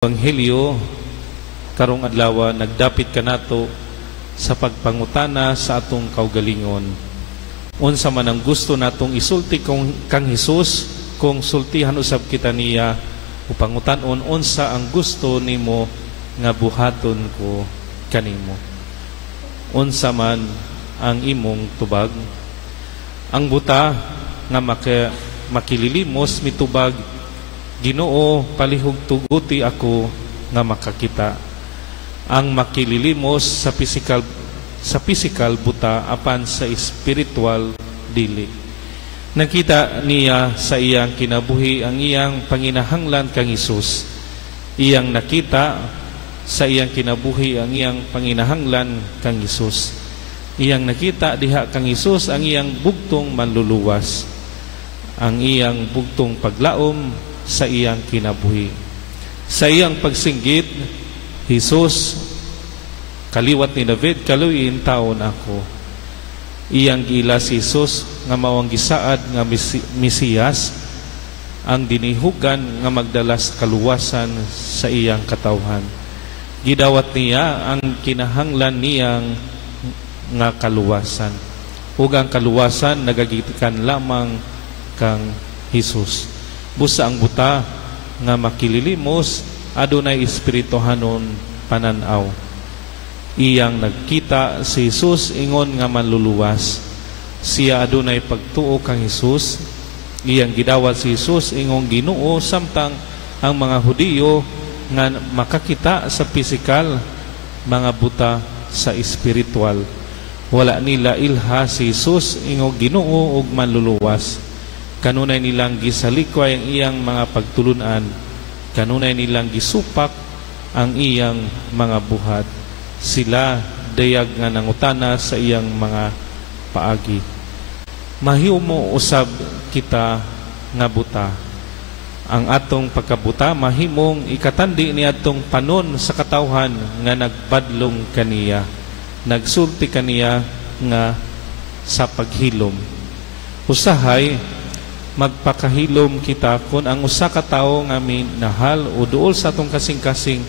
Ebanghelyo karong adlaw nagdapit kanato sa pagpangutana sa atong kaugalingon. Unsa man ang gusto natong isulti kang Hesus, kung sultihan usab kita niya upangutan-on unsa ang gusto nimo nga buhaton ko kanimo. Unsa man ang imong tubag. Ang buta nga makililimos mitubag, Ginoo, palihog tuguti ako nga makakita. Ang makililimos sa physical buta apan sa spiritual dili. Nakita niya sa iyang kinabuhi ang iyang panginahanglan kang Hesus. Iyang nakita sa iyang kinabuhi ang iyang panginahanglan kang Hesus. Iyang nakita diha kang Hesus ang iyang bugtong manluluwas, ang iyang bugtong paglaom sa iyang kinabuhi. Sa iyang pagsinggit, Hesus, kaliwat ni David, kaluyin taon ako. Iyang giila si Hesus nga mawang gisaad nga Mesiyas, ang dinihugan nga magdalas kaluwasan sa iyang katawhan. Gidawat niya ang kinahanglan niyang nga kaluwasan. Ug ang kaluwasan nagagikan lamang kang Hesus. Busa ang buta nga makililimos, adunay espirituhanon pananaw. Iyang nagkita si Hesus ingon nga manluluwas. Siya adunay pagtuo kang Hesus. Iyang gidawat si Hesus ingong Ginoo, samtang ang mga Hudiyo nga makakita sa pisikal, mga buta sa espiritual. Wala nila ilha si Hesus ingong Ginoo ug manluluwas. Kanunay nilang gisalikway ang iyang mga pagtulunan, kanunay nilang gisupak ang iyang mga buhat. Sila dayag nga nangutana sa iyang mga paagi. Mahimo usab kita nga buta. Ang atong pagkabuta mahimong ikatandi ni atong panon sa katawhan nga nagbadlong kaniya, nagsulti kaniya nga sa paghilom. Usahay magpakahilom kita kung ang usa ka tawo nga minahal o duol sa atong kasing-kasing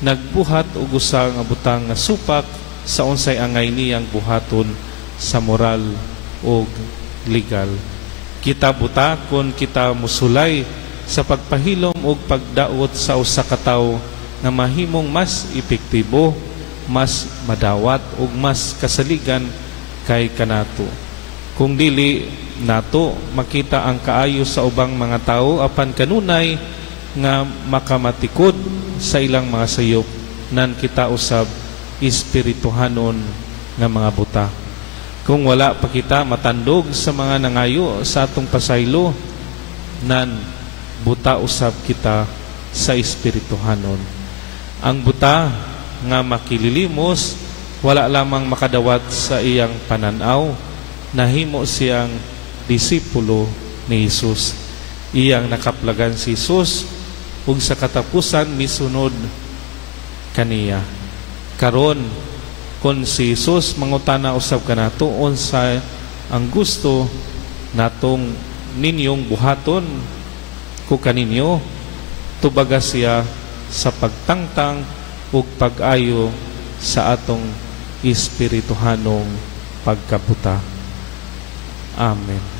nagbuhat og usa nga butang nga supak sa unsay angay niyang buhaton sa moral o legal. Kita buta kung kita musulay sa pagpahilom o pagdaot sa usa ka tawo nga mahimong mas epektibo, mas madawat o mas kasaligan kay kanato. Kung dili nato makita ang kaayo sa ubang mga tao, apan kanunay nga makamatikod sa ilang mga sayop, nan kita usab espirituhanon nga mga buta. Kung wala pa kita matandog sa mga nangayo sa atong pasaylo, nan buta usab kita sa espirituhanon. Ang buta nga makililimos wala lamang makadawat sa iyang pananaw, nahimo siyang disipulo ni Hesus. Iyang nakaplagan si Hesus ug sa katapusan misunod kaniya. Karon kun si Hesus mangutana usab kanato unsa ang gusto natong ninyong buhaton ko kaninyo, tubaga siya sa pagtangtang ug pag-ayo sa atong espirituhanong pagkabuta. Amen.